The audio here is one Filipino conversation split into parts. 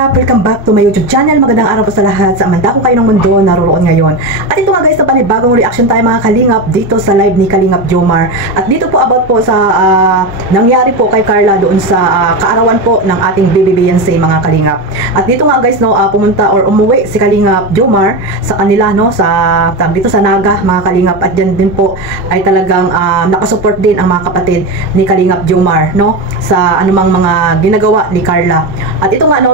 Kalingap! Welcome back to my YouTube channel. Magandang araw po sa lahat sa amandakong kayo ng mundo naroon ngayon. At ito nga guys, na panibagong reaction tayo mga Kalingap dito sa live ni Kalingap Jomar. At dito po about po sa nangyari po kay Carla doon sa kaarawan po ng ating baby Beyonce mga Kalingap. At dito nga guys, no, pumunta or umuwi si Kalingap Jomar sa kanila, no, sa dito sa Naga mga Kalingap. At dyan din po ay talagang nakasupport din ang mga kapatid ni Kalingap Jomar, no, sa anumang mga ginagawa ni Carla. At ito nga, no,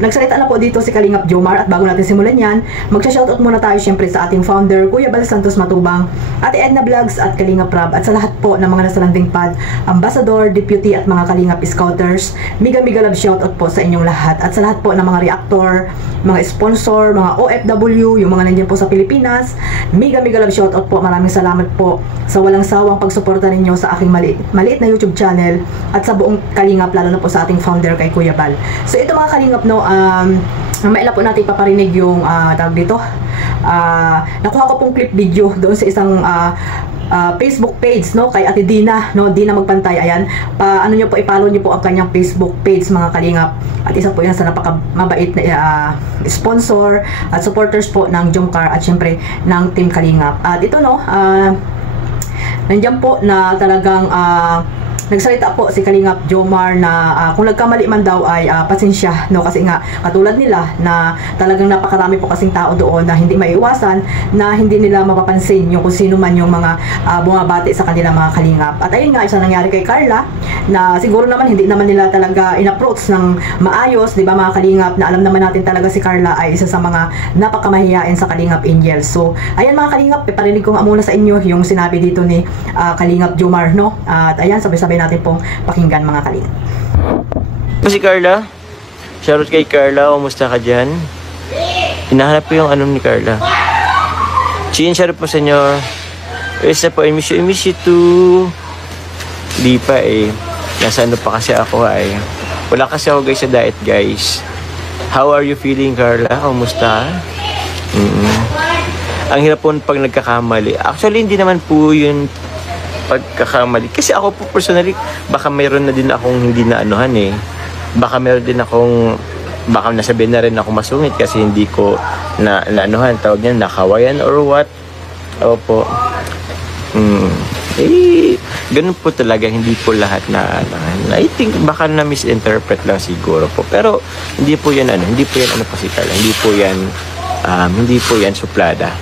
nagsalita na po dito si Kalingap Jomar. At bago natin simulan yan, magsha-shoutout muna tayo syempre sa ating founder, Kuya Bal Santos Matubang, Ate Edna Vlogs at Kalingap Rab, at sa lahat po ng mga nasa landing pad, Ambassador, Deputy at mga Kalingap Scouters. Mega love shoutout po sa inyong lahat. At sa lahat po ng mga reactor, mga sponsor, mga OFW, yung mga nandiyan po sa Pilipinas, mega love shoutout po. Maraming salamat po sa walang sawang pagsuporta ninyo sa aking maliit na YouTube channel at sa buong Kalingap, lalo na po sa ating founder kay Kuya Bal. So ito mga Kalingap, no, maila po natin paparinig yung tawag dito. Nakuha ko pong clip video doon sa isang Facebook page, no, kay Ate Dina, no, Dina Magpantay. Ayan, ano nyo po, i-follow nyo po ang kanyang Facebook page mga Kalingap. At isa po yan sa napakamabait na sponsor at supporters po ng Jomcar at syempre ng Team Kalingap. At ito, no, nandiyan po na talagang nagsalita po si Kalingap Jomar na kung nagkamali man daw ay pasensya, no, kasi nga katulad nila na talagang napakarami po kasing tao doon na hindi maiiwasan na hindi nila mapapansin yung kung sino man yung mga bumabati sa kanila mga Kalingap. At ayun nga, isa nangyari kay Carla na siguro naman hindi naman nila talaga in-approach ng maayos, di ba mga Kalingap, na alam naman natin talaga si Carla ay isa sa mga napakamahiyain sa Kalingap Angels. So ayan mga Kalingap, iparinig ko nga muna sa inyo yung sinabi dito ni Kalingap Jomar, no. At ayan, sabay-sabay natin pong pakinggan mga Kalingap. Si Carla, shoutout kay Carla, kumusta ka dyan? Hinahanap po yung anong ni Carla. Chin, shoutout po sa inyo. Isa po, I miss you too. Di pa eh, nasa ano pa kasi ako ay. Wala kasi ako guys sa diet guys. How are you feeling Carla? Kumusta? Ang hirap po pag nagkakamali. Actually, hindi naman po yun pagkakamali. Kasi ako po personally, baka mayroon na din akong hindi na anuhan eh. Baka mayroon din akong, baka nasabihin na rin ako masungit kasi hindi ko na anuhan. Tawag niya, nakawayan or what. Opo. Ganun po talaga, hindi po lahat na anuhan. I think baka na misinterpret lang siguro po. Pero hindi po yan ano, hindi po yan ano pasikal. Hindi po yan suplada.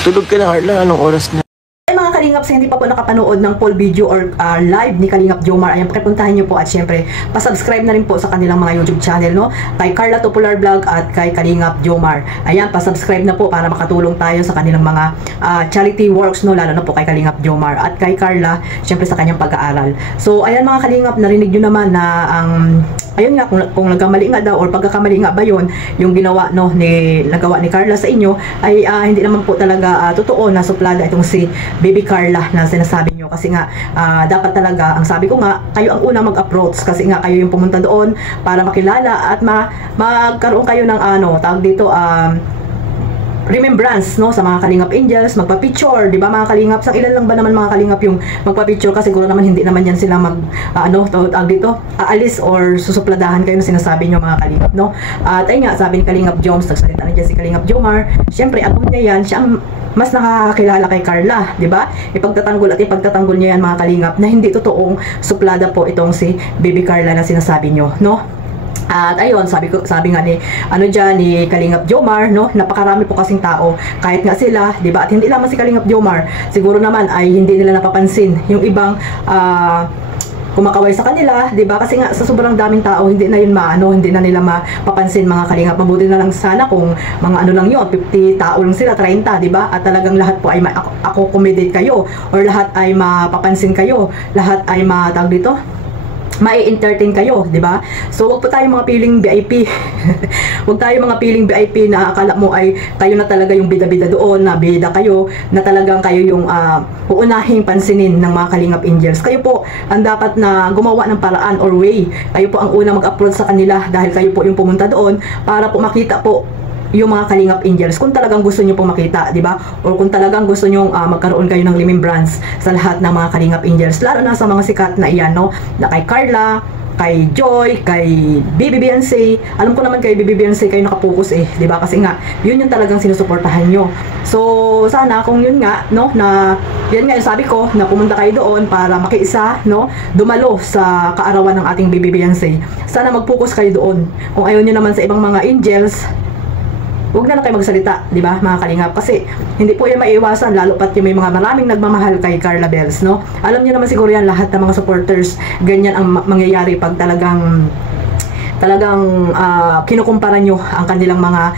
Tulog ka na, Carla. Anong oras na? Mga Kalingap, sa hindi pa po nakapanood ng full video or live ni Kalingap Jomar, ayan, pakipuntahan nyo po at syempre pasubscribe na rin po sa kanilang mga YouTube channel, no, kay Carla Tupular Vlog at kay Kalingap Jomar. Ayan, pasubscribe na po para makatulong tayo sa kanilang mga charity works, no, lalo na po kay Kalingap Jomar at kay Carla, syempre sa kanyang pag-aaral. So ayan mga Kalingap, narinig nyo naman na ayun nga, kung nagkamali nga daw or pagkakamali nga ba yun yung ginawa, no, nagawa ni Carla sa inyo ay hindi naman po talaga totoo na suplada itong si Baby Carla na sinasabi nyo. Kasi nga dapat talaga, ang sabi ko nga, kayo ang unang mag-approach kasi nga kayo yung pumunta doon para makilala at magkaroon kayo ng tawag dito, remembrance, no, sa mga Kalingap Angels, magpa-picture, di ba mga Kalingap? Sang ilan lang ba naman mga Kalingap yung magpa-picture? Kasi siguro naman hindi naman yan sila tawag dito, aalis or susupladahan kayo na sinasabi nyo mga Kalingap, no? At ayun nga, sabi ni Kalingap Joms, nagsalita na dyan si Kalingap Jomar, syempre atom niya yan, siya ang mas nakakakilala kay Carla, di ba? Ipagtatanggol niya yan mga Kalingap na hindi totoong suplada po itong si Baby Carla na sinasabi nyo, no? At ayun, sabi nga ni ni Kalingap Jomar, no, napakarami po kasing tao kahit nga sila, 'di ba? At hindi lamang si Kalingap Jomar, siguro naman ay hindi nila napapansin yung ibang kumakaway sa kanila, 'di ba? Kasi nga sa sobrang daming tao, hindi na yun hindi na nila mapapansin mga Kalingap. Mabuti na lang sana kung mga lang yun, 50 tao lang sila, 30, 'di ba? At talagang lahat po ay accommodate kayo or lahat ay mapapansin kayo, lahat ay matawag dito, mai-entertain kayo, di ba? So wag po tayo mga piling VIP. Wag tayo mga piling VIP na akala mo ay kayo na talaga yung bida-bida doon, na bida kayo, na talagang kayo yung uunahing pansinin ng mga Kalingap Angels. Kayo po ang dapat na gumawa ng paraan or way. Kayo po ang unang mag-approach sa kanila dahil kayo po yung pumunta doon para po makita po yung mga Kalingap Angels kung talagang gusto nyo pong makita, di ba? O kung talagang gusto nyo magkaroon kayo ng remembrance sa lahat ng mga Kalingap Angels, lalo na sa mga sikat na iyan, no? Na kay Carla, kay Joy, kay BBBNC. Alam ko naman kay BBBNC kayo nakapokus di ba? Kasi nga, yun yung talagang sinusuportahan nyo. So, sana kung yun nga, no, na yan nga yung sabi ko, na pumunta kayo doon para makiisa, no, dumalo sa kaarawan ng ating BBBNC. Sana mag-focus kayo doon. Kung ayaw nyo naman sa ibang mga angels, huwag na lang kayo magsalita, di ba, mga Kalingap? Kasi hindi po yan maiiwasan, lalo pat yung may mga maraming nagmamahal kay Carla Bells, no? Alam niyo naman siguro yan, lahat ng mga supporters, ganyan ang mangyayari pag talagang kinukumpara nyo ang kanilang mga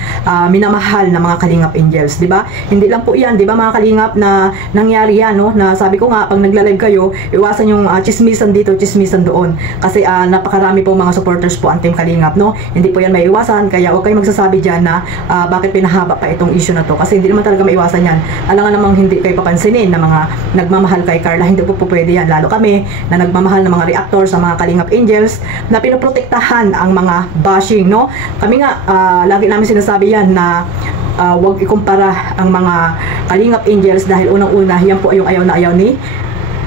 minamahal na mga Kalingap Angels, di ba? Hindi lang po yan, di ba mga Kalingap, na nangyari yan, no? Na sabi ko nga, pag nagla-live kayo, iwasan yung chismisan dito, chismisan doon. Kasi napakarami po mga supporters po ang Team Kalingap, no? Hindi po yan maiiwasan, kaya huwag kayo magsasabi dyan na bakit pinahaba pa itong issue na to. Kasi hindi naman talaga maiwasan yan. Alangan namang hindi kayo papansinin na mga nagmamahal kay Carla, hindi po pwede yan. Lalo kami na nagmamahal ng mga reactors sa mga Kalingap Angels na pinoprotektahan ang mga bashing, no? Kami nga, lagi namin sinasabi yan na wag ikumpara ang mga Kalingap Angels dahil unang-una, yan po yung ayaw na ayaw ni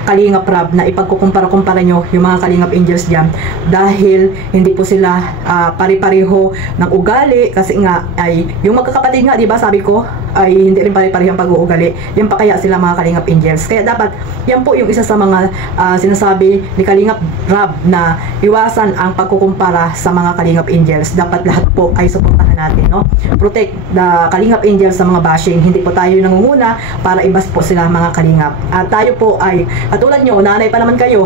Kalingap Rab na ipagkukumpara-kumpara nyo yung mga Kalingap Angels dyan dahil hindi po sila pari-pareho ng ugali kasi nga ay yung magkakapatid nga, di ba, sabi ko ay hindi rin pari-pareho ang pag-uugali, yan pa kaya sila mga Kalingap Angels. Kaya dapat yan po yung isa sa mga sinasabi ni Kalingap Rab na iwasan ang pagkukumpara sa mga Kalingap Angels. Dapat lahat po ay suportahan natin, no? Protect the Kalingap Angels sa mga bashing. Hindi po tayo nangunguna para ibas po sila mga Kalingap. At tayo po ay katulad nyo, nanay pa naman kayo.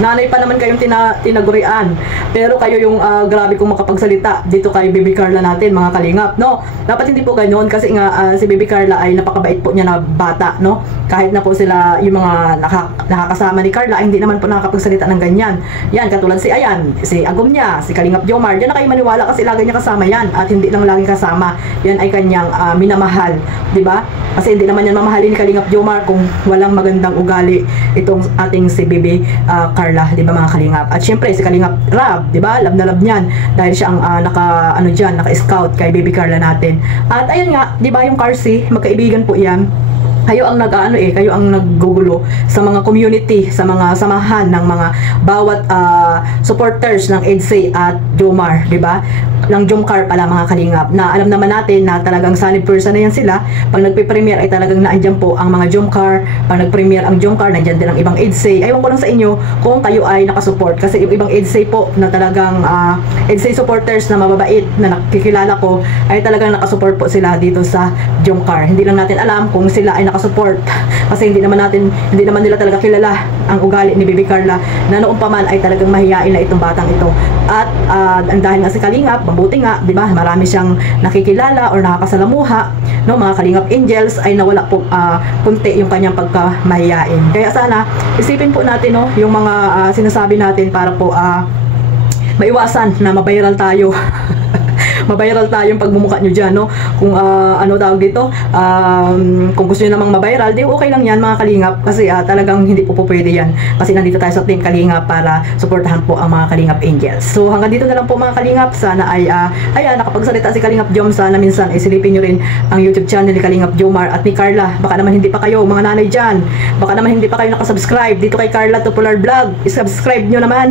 Nanay pa naman kayong tinagurian. Pero kayo yung grabe kong makapagsalita dito kay Baby Carla natin, mga Kalingap, no? Dapat hindi po ganoon kasi nga si Baby Carla ay napakabait po niya na bata, no? Kahit na po sila yung mga nakakasama ni Carla, ay hindi naman po nakakapagsalita ng ganyan. Yan, katulad si Ayan, si Agum niya, si Kalingap Jomar. Diyan na kayo maniwala kasi lagi niya kasama yan. At hindi lang lagi kasama. Yan ay kanyang minamahal, di ba? Kasi hindi naman yan mamahalin ni Kalingap Jomar kung walang magandang ugali itong ating si Baby Carla, di ba mga Kalingap? At syempre si Kalingap Rab, di ba? Love na love niyan dahil siya ang naka-scout kay Baby Carla natin. At ayun nga, di ba yung Carsi, magkaibigan po yan. Kayo ang kayo ang naggugulo sa mga community, sa mga samahan ng mga bawat supporters ng EDSA at Jomar, di ba? Ng Jomcar pala mga Kalingap, na alam naman natin na talagang solid person na yan sila. Pag nagpe-premiere ay talagang naandyan po ang mga Jomcar. Pag nag-premiere ang Jomcar, nandyan din ang ibang EDSA. Ayaw ko lang sa inyo kung kayo ay nakasupport, kasi yung ibang EDSA po na talagang EDSA supporters na mababait na nakikilala ko ay talagang nakasupport po sila dito sa Jomcar. Hindi lang natin alam kung sila ay nakasupport kasi hindi naman nila talaga kilala ang ugali ni Baby Carla na noong pa man ay talagang mahiyain na itong batang ito. At dahil nga si Kalingap, mabuti nga, di ba, marami siyang nakikilala or nakakasalamuha, no, mga Kalingap Angels, ay nawala po kunti yung kanyang pagkamahiyain. Kaya sana isipin po natin, no, yung mga sinasabi natin para po maiwasan na mabiral tayo. Mabiral tayong pagmumukha nyo dyan, no? Kung ano tawag dito, kung gusto nyo namang mabiral, di okay lang yan mga Kalingap, kasi talagang hindi po pwede yan, kasi nandito tayo sa Team Kalingap para suportahan po ang mga Kalingap Angels. So hanggang dito na lang po mga Kalingap. Sana ay ayan, nakapagsalita si Kalingap Jom. Sana minsan ay silipin nyo rin ang YouTube channel ni Kalingap Jomar at ni Carla. Baka naman hindi pa kayo, mga nanay dyan, baka naman hindi pa kayo nakasubscribe dito kay Carla Tupular Vlog. I-subscribe nyo naman.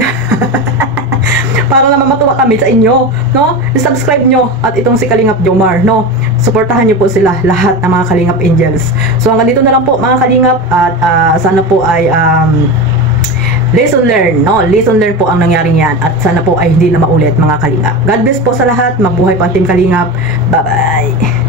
Para naman matuwa kami sa inyo, no? I-subscribe nyo at itong si Kalingap Jomar, no? Suportahan nyo po sila, lahat ng mga Kalingap Angels. So hanggang dito na lang po mga Kalingap, at sana po ay lesson learn, no? Lesson learn po ang nangyaring yan, at sana po ay hindi na maulit mga Kalingap. God bless po sa lahat. Mabuhay po ang Team Kalingap. Bye-bye.